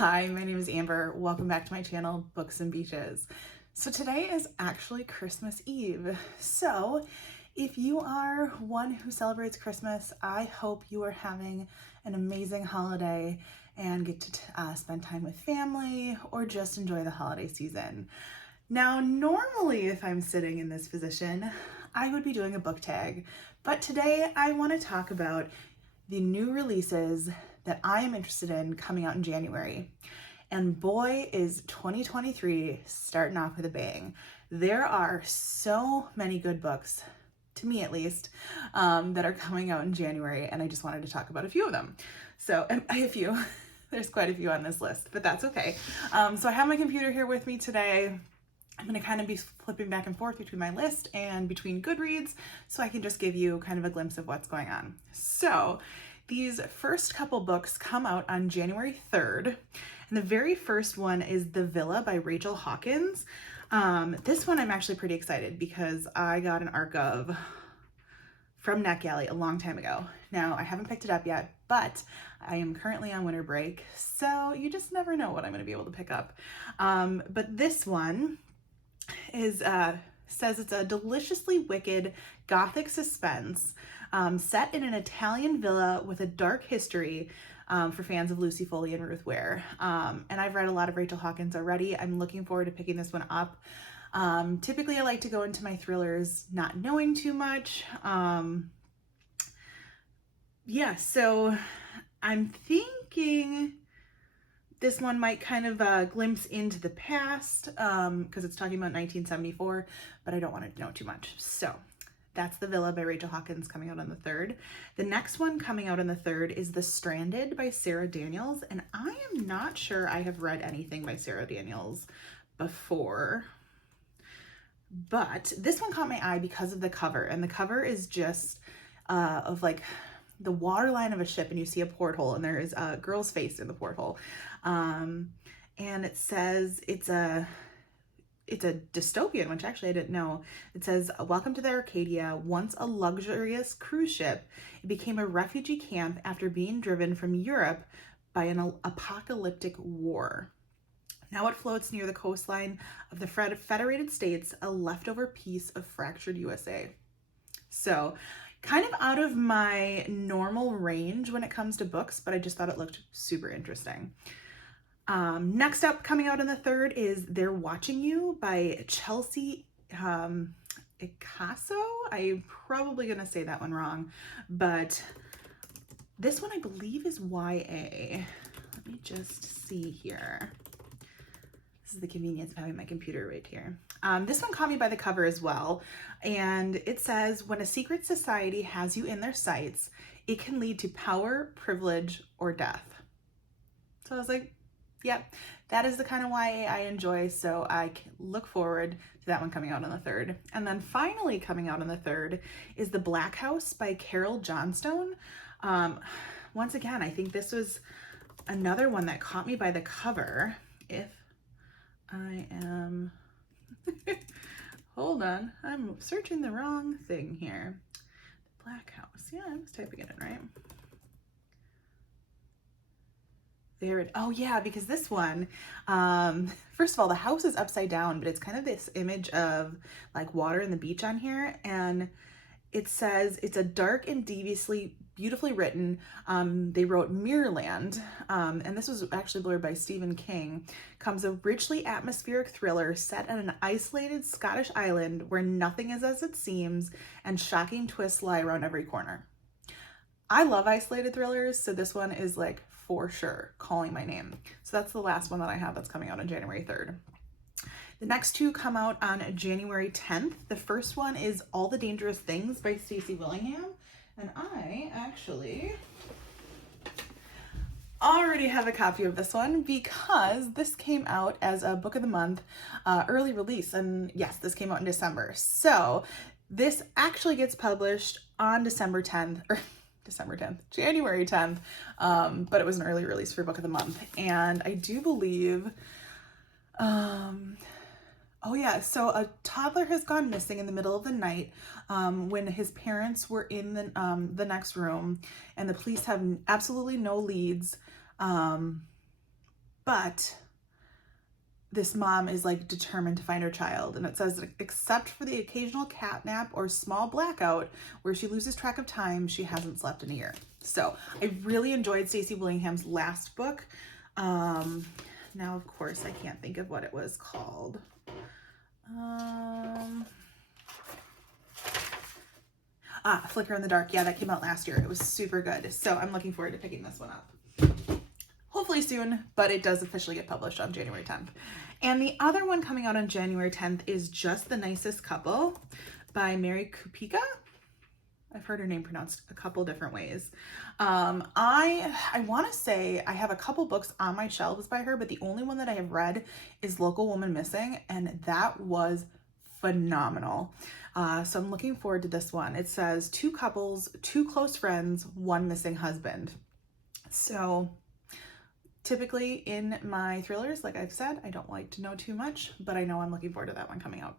Hi, my name is Amber. Welcome back to my channel, Books and Beaches. So today is actually Christmas Eve. So if you are one who celebrates Christmas, I hope you are having an amazing holiday and get to spend time with family or just enjoy the holiday season. Now, normally if I'm sitting in this position, I would be doing a book tag, but today I want to talk about the new releases that I am interested in coming out in January. And boy, is 2023 starting off with a bang. There are so many good books, to me at least, that are coming out in January, and I just wanted to talk about a few of them. So, a few, there's quite a few on this list, but that's okay. So I have my computer here with me today. I'm going to kind of be flipping back and forth between my list and between Goodreads, so I can just give you kind of a glimpse of what's going on. So these first couple books come out on January 3rd, and the very first one is The Villa by Rachel Hawkins. This one I'm actually pretty excited because I got an ARC of from NetGalley a long time ago. Now, I haven't picked it up yet, but I am currently on winter break, so you just never know what I'm going to be able to pick up. But this one is says it's a deliciously wicked gothic suspense set in an Italian villa with a dark history for fans of Lucy Foley and Ruth Ware. And I've read a lot of Rachel Hawkins already. I'm looking forward to picking this one up. Typically I like to go into my thrillers not knowing too much. Yeah, so I'm thinking this one might kind of glimpse into the past because it's talking about 1974, but I don't want to know too much. So that's The Villa by Rachel Hawkins coming out on the 3rd. The next one coming out on the 3rd is The Stranded by Sarah Daniels, and I am not sure I have read anything by Sarah Daniels before, but this one caught my eye because of the cover, and the cover is just of like the waterline of a ship, and you see a porthole, and there is a girl's face in the porthole. And it says it's a dystopian, which actually I didn't know. It says, "Welcome to the Arcadia, once a luxurious cruise ship. It became a refugee camp after being driven from Europe by an apocalyptic war. Now it floats near the coastline of the Federated States, a leftover piece of fractured USA." So kind of out of my normal range when it comes to books, but I just thought it looked super interesting. Next up, coming out on the 3rd is They're Watching You by Chelsea Icasso. I'm probably going to say that one wrong, but this one I believe is YA. Let me just see here. This is the convenience of having my computer right here. This one caught me by the cover as well, and it says, "When a secret society has you in their sights, it can lead to power, privilege, or death." So I was like, yep, that is the kind of YA I enjoy, so I look forward to that one coming out on the 3rd. And then finally coming out on the 3rd is The Black House by Carol Johnstone. Once again, I think this was another one that caught me by the cover. If I am... Hold on, I'm searching the wrong thing here. The Black House. Yeah, I was typing it in right. There it, oh yeah, because this one, first of all, the house is upside down, but it's kind of this image of like water and the beach on here, and it says it's a dark and deviously beautifully written. They wrote Mirrorland, and this was actually blurred by Stephen King. Comes a richly atmospheric thriller set on an isolated Scottish island where nothing is as it seems, and shocking twists lie around every corner. I love isolated thrillers, so this one is like for sure calling my name. So that's the last one that I have that's coming out on January 3rd. The next two come out on January 10th. The first one is All the Dangerous Things by Stacey Willingham. And I actually already have a copy of this one because this came out as a book of the month early release. And yes, this came out in December. So this actually gets published on January 10th, but it was an early release for book of the month. And I do believe, oh yeah, so a toddler has gone missing in the middle of the night when his parents were in the next room, and the police have absolutely no leads. but this mom is like determined to find her child. And it says, except for the occasional cat nap or small blackout where she loses track of time, she hasn't slept in a year. So I really enjoyed Stacey Willingham's last book. Now, of course, I can't think of what it was called. Flicker in the Dark. Yeah, that came out last year. It was super good. So I'm looking forward to picking this one up. Hopefully soon, but it does officially get published on January 10th. And the other one coming out on January 10th is Just the Nicest Couple by Mary Kupika. I've heard her name pronounced a couple different ways. I want to say I have a couple books on my shelves by her, but the only one that I have read is Local Woman Missing, and that was phenomenal. So I'm looking forward to this one. It says 2 couples, 2 close friends, 1 missing husband. So typically in my thrillers, like I've said, I don't like to know too much, but I know I'm looking forward to that one coming out.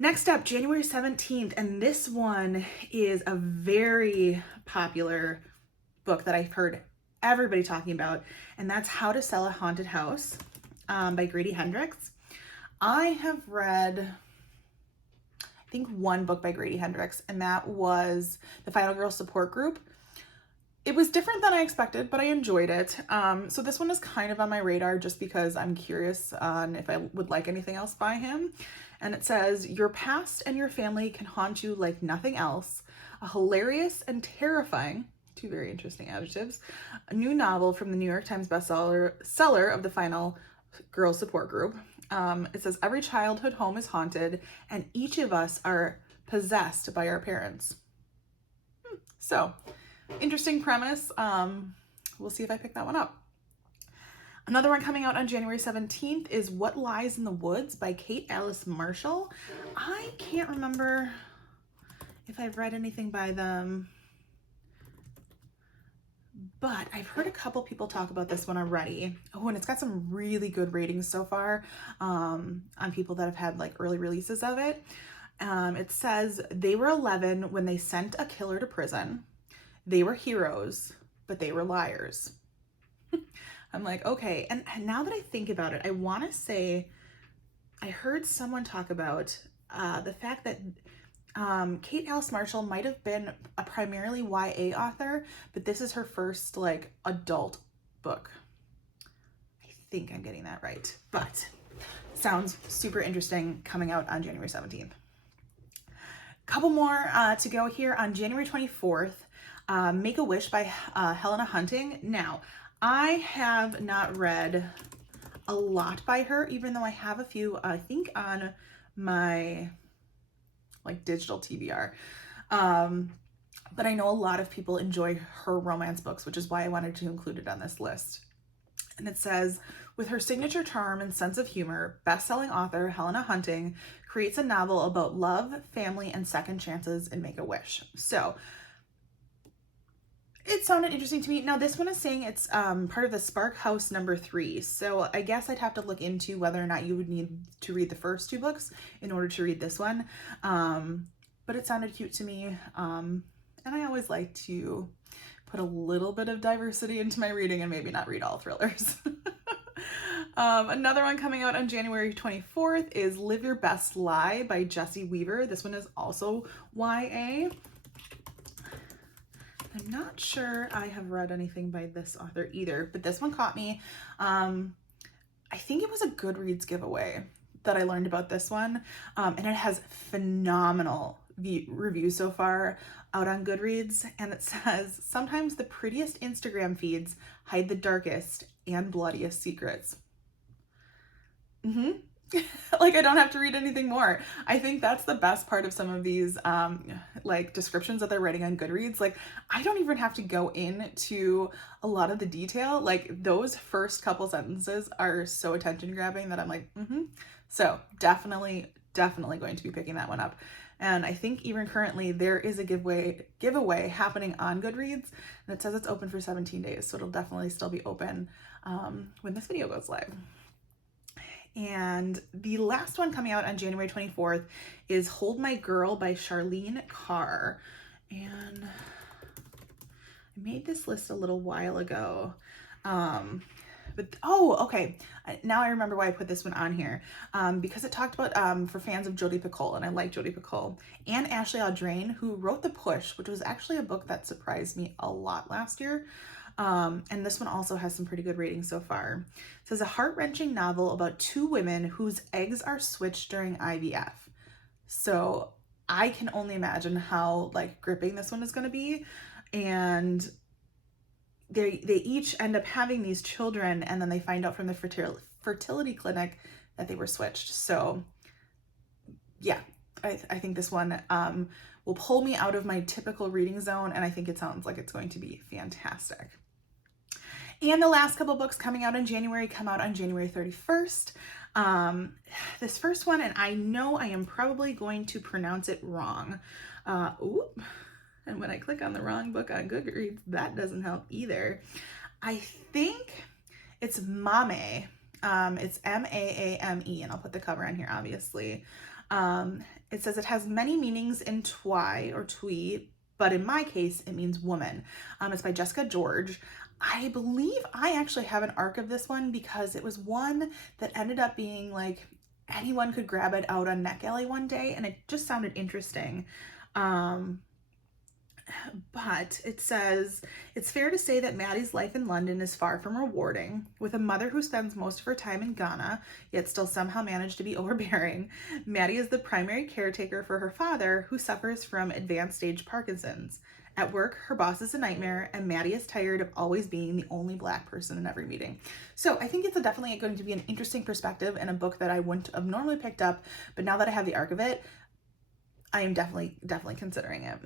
Next up, January 17th, and this one is a very popular book that I've heard everybody talking about, and that's How to Sell a Haunted House by Grady Hendrix. I have read, I think, 1 book by Grady Hendrix, and that was The Final Girl Support Group. It was different than I expected, but I enjoyed it. So this one is kind of on my radar just because I'm curious on if I would like anything else by him. And it says, your past and your family can haunt you like nothing else. A hilarious and terrifying, 2 very interesting adjectives, a new novel from the New York Times seller of The Final Girl Support Group. It says, every childhood home is haunted and each of us are possessed by our parents. So, interesting premise. We'll see if I pick that one up. Another one coming out on January 17th is What Lies in the Woods by Kate Alice Marshall. I can't remember if I've read anything by them, but I've heard a couple people talk about this one already. Oh, and it's got some really good ratings so far on people that have had like early releases of it. It says, they were 11 when they sent a killer to prison. They were heroes, but they were liars. I'm like, okay. And now that I think about it, I want to say I heard someone talk about the fact that Kate Alice Marshall might have been a primarily YA author, but this is her first like adult book. I think I'm getting that right, but sounds super interesting, coming out on January 17th. Couple more to go here on January 24th. Make a Wish by Helena Hunting. Now, I have not read a lot by her, even though I have a few, I think, on my like digital TBR. But I know a lot of people enjoy her romance books, which is why I wanted to include it on this list. And it says, with her signature charm and sense of humor, best-selling author Helena Hunting creates a novel about love, family, and second chances in Make a Wish. So it sounded interesting to me. Now, this one is saying it's part of the Spark House #3. So I guess I'd have to look into whether or not you would need to read the first 2 books in order to read this one. But it sounded cute to me. And I always like to put a little bit of diversity into my reading and maybe not read all thrillers. Another one coming out on January 24th is Live Your Best Lie by Jessie Weaver. This one is also YA. I'm not sure I have read anything by this author either, but this one caught me. I think it was a Goodreads giveaway that I learned about this one, and it has phenomenal reviews so far out on Goodreads, and it says, sometimes the prettiest Instagram feeds hide the darkest and bloodiest secrets. Like, I don't have to read anything more. I think that's the best part of some of these like descriptions that they're writing on Goodreads. Like, I don't even have to go into a lot of the detail. Like, those first couple sentences are so attention grabbing that I'm like, So definitely going to be picking that one up. And I think even currently there is a giveaway happening on Goodreads, and it says it's open for 17 days. So it'll definitely still be open when this video goes live. And the last one coming out on January 24th is Hold My Girl by Charlene Carr. And I made this list a little while ago, But, oh, okay. Now I remember why I put this one on here. Because it talked about, for fans of Jodi Picoult, and I like Jodi Picoult, and Ashley Audrain, who wrote The Push, which was actually a book that surprised me a lot last year. And this one also has some pretty good ratings so far. It says a heart-wrenching novel about two women whose eggs are switched during IVF. So I can only imagine how like gripping this one is going to be. And they each end up having these children, and then they find out from the fertility clinic that they were switched. So yeah, I think this one will pull me out of my typical reading zone, and I think it sounds like it's going to be fantastic. And the last couple books coming out in January come out on January 31st. This first one, and I know I am probably going to pronounce it wrong. And when I click on the wrong book on Goodreads, that doesn't help either. I think it's Mame. It's Maame, and I'll put the cover on here, obviously. It says it has many meanings in Twi or Twee, but in my case, it means woman. It's by Jessica George. I believe I actually have an arc of this one because it was one that ended up being like anyone could grab it out on NetGalley one day, and it just sounded interesting. But it says, it's fair to say that Maddie's life in London is far from rewarding. With a mother who spends most of her time in Ghana, yet still somehow managed to be overbearing, Maddie is the primary caretaker for her father, who suffers from advanced stage Parkinson's. At work, her boss is a nightmare, and Maddie is tired of always being the only Black person in every meeting. So I think it's definitely going to be an interesting perspective and a book that I wouldn't have normally picked up, but now that I have the arc of it, I am definitely considering it.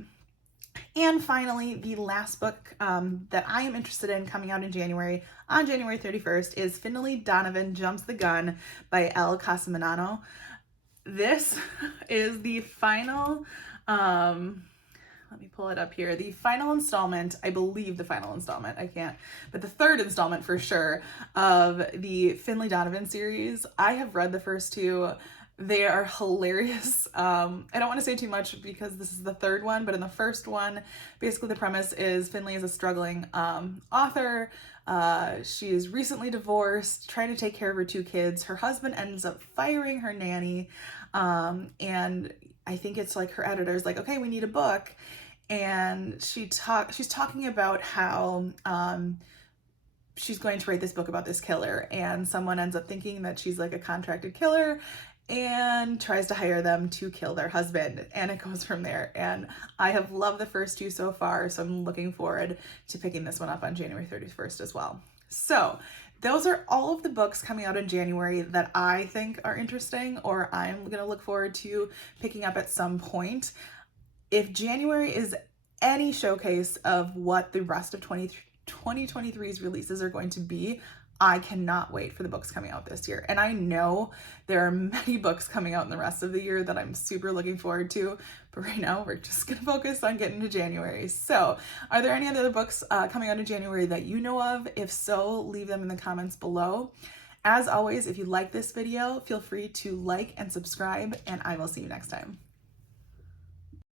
And finally, the last book that I am interested in coming out in January, on January 31st, is Finley Donovan Jumps the Gun by Elle Casaminano. This is the final, let me pull it up here, the final installment, I believe the final installment, I can't, but the third installment for sure, of the Finley Donovan series. I have read the first two. They are hilarious. I don't want to say too much because this is the third one, but in the first one, basically the premise is Finley is a struggling author. She is recently divorced, trying to take care of her two kids. Her husband ends up firing her nanny, and I think it's like her editor's like, okay, we need a book. And she's talking about how she's going to write this book about this killer, and someone ends up thinking that she's like a contracted killer and tries to hire them to kill their husband, and it goes from there. And I have loved the first two so far, so I'm looking forward to picking this one up on January 31st as well. So those are all of the books coming out in January that I think are interesting, or I'm gonna look forward to picking up at some point. If January is any showcase of what the rest of 2023's releases are going to be, I cannot wait for the books coming out this year. And I know there are many books coming out in the rest of the year that I'm super looking forward to, but right now we're just gonna focus on getting to January. So are there any other books coming out in January that you know of? If so, leave them in the comments below. As always, if you like this video, feel free to like and subscribe, and I will see you next time.